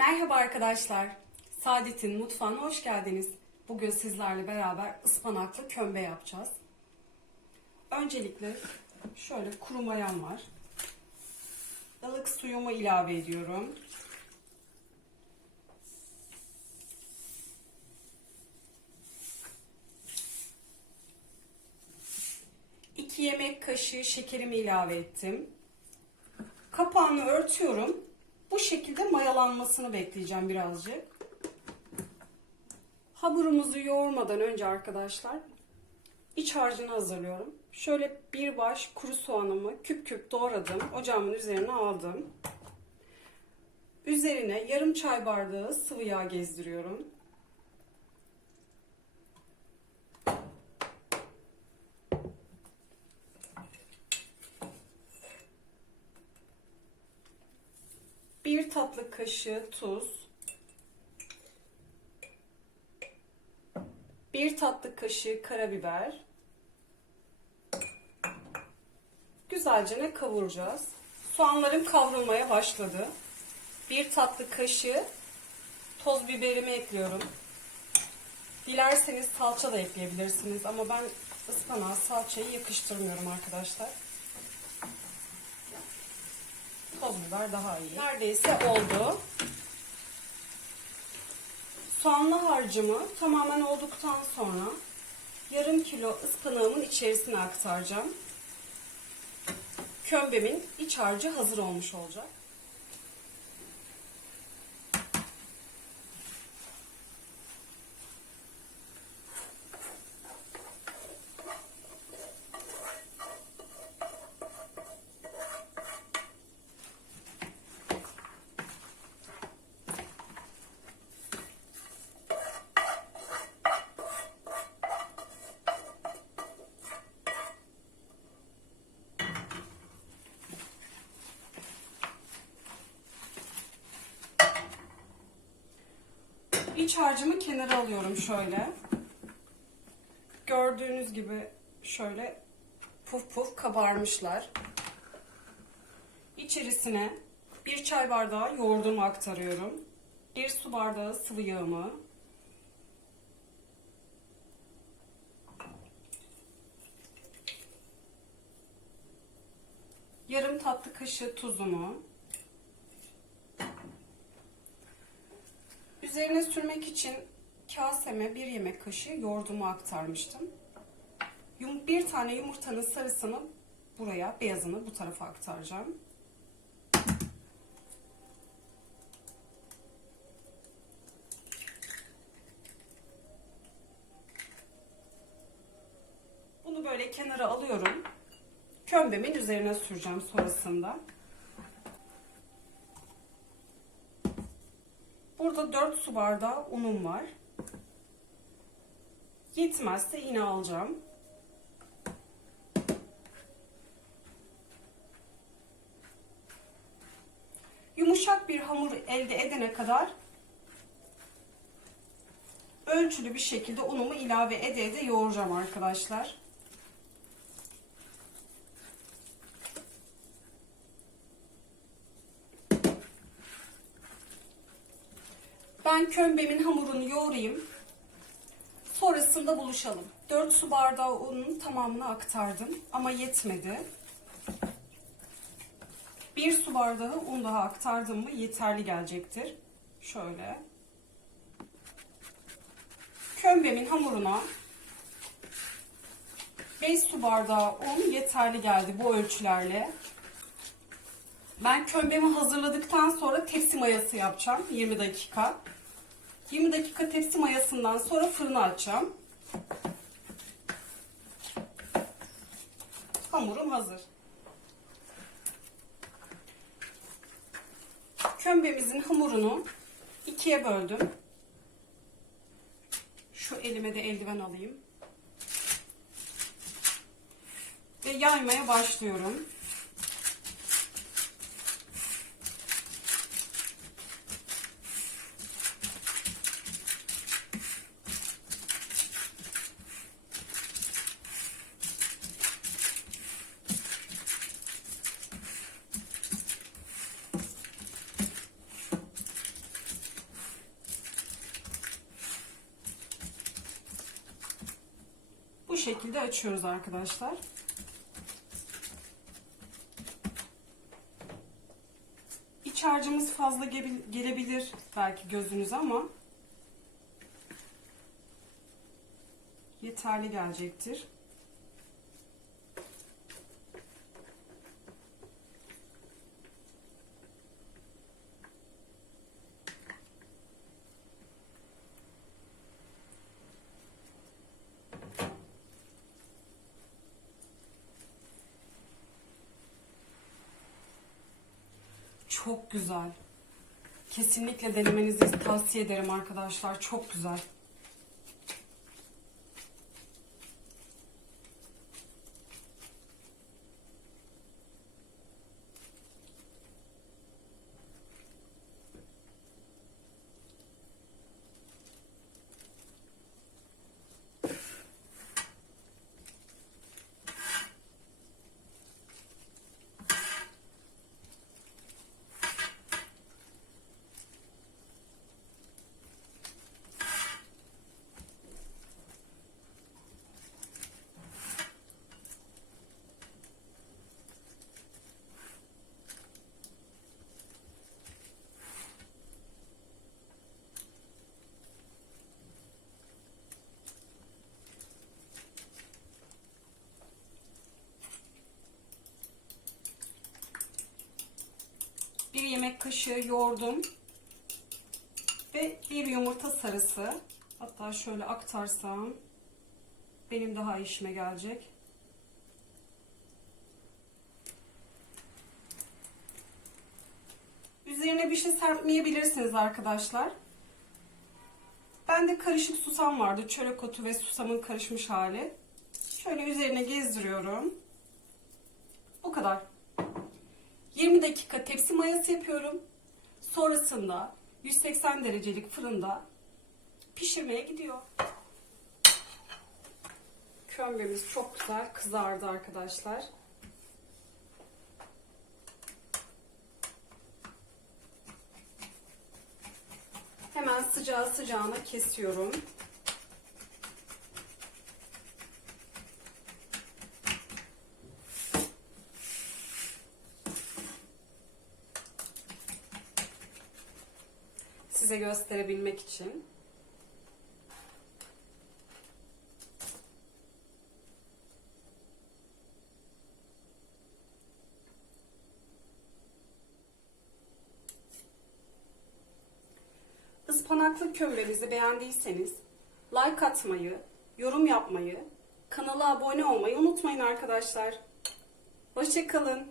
Merhaba arkadaşlar. Saadet'in mutfağına hoş geldiniz. Bugün sizlerle beraber ıspanaklı kömbe yapacağız. Öncelikle şöyle kuru mayam var. Ilık suyumu ilave ediyorum. İki yemek kaşığı şekerimi ilave ettim. Kapağını örtüyorum. Bu şekilde mayalanmasını bekleyeceğim birazcık. Hamurumuzu yoğurmadan önce arkadaşlar iç harcını hazırlıyorum. Şöyle bir baş kuru soğanımı küp küp doğradım. Ocağımın üzerine aldım. Üzerine yarım çay bardağı sıvı yağ gezdiriyorum. Bir tatlı kaşığı tuz. Bir tatlı kaşığı karabiber. Güzelce kavuracağız. Soğanlarım kavrulmaya başladı. Bir tatlı kaşığı toz biberimi ekliyorum. Dilerseniz salça da ekleyebilirsiniz ama ben ıspanağa salçayı yakıştırmıyorum arkadaşlar. Toz biber daha iyi. Neredeyse oldu. Soğanlı harcımı tamamen olduktan sonra yarım kilo ıspanağımın içerisine aktaracağım. Kömbemin iç harcı hazır olmuş olacak. İç harcımı kenara alıyorum şöyle. Gördüğünüz gibi şöyle puf puf kabarmışlar. İçerisine bir çay bardağı yoğurdumu aktarıyorum. Bir su bardağı sıvı yağımı. Yarım tatlı kaşığı tuzumu. Üzerine sürmek için kaseme bir yemek kaşığı yoğurdumu aktarmıştım. Bir tane yumurtanın sarısını buraya, beyazını bu tarafa aktaracağım. Bunu böyle kenara alıyorum. Kömbemin üzerine süreceğim sonrasında. Burada 4 su bardağı unum var. Yetmezse yine alacağım. Yumuşak bir hamur elde edene kadar ölçülü bir şekilde unumu ilave ede ede yoğuracağım arkadaşlar. Ben kömbemin hamurunu yoğurayım. Sonrasında buluşalım. 4 su bardağı unun tamamını aktardım ama yetmedi. 1 su bardağı un daha aktardım mı yeterli gelecektir. Şöyle. Kömbemin hamuruna 5 su bardağı un yeterli geldi bu ölçülerle. Ben kömbemi hazırladıktan sonra tepsi mayası yapacağım 20 dakika. 20 dakika tepsi mayasından sonra fırına açacağım. Hamurum hazır. Kömbemizin hamurunu ikiye böldüm. Şu elime de eldiven alayım. Ve yaymaya başlıyorum. Şekilde açıyoruz arkadaşlar. İç harcımız fazla gelebilir belki gözünüze ama yeterli gelecektir. Çok güzel. Kesinlikle denemenizi tavsiye ederim arkadaşlar. Çok güzel. Bir yemek kaşığı yoğurdum. Ve bir yumurta sarısı. Hatta şöyle aktarsam benim daha işime gelecek. Üzerine bir şey serpmeyebilirsiniz arkadaşlar. Bende karışık susam vardı. Çörek otu ve susamın karışmış hali. Şöyle üzerine gezdiriyorum. Bu kadar. 20 dakika tepsi mayası yapıyorum. Sonrasında 180 derecelik fırında pişirmeye gidiyor. Kömbemiz çok güzel kızardı arkadaşlar. Hemen sıcağı sıcağına kesiyorum. Size gösterebilmek için. Ispanaklı kömbemizi beğendiyseniz like atmayı, yorum yapmayı, kanala abone olmayı unutmayın arkadaşlar. Hoşçakalın.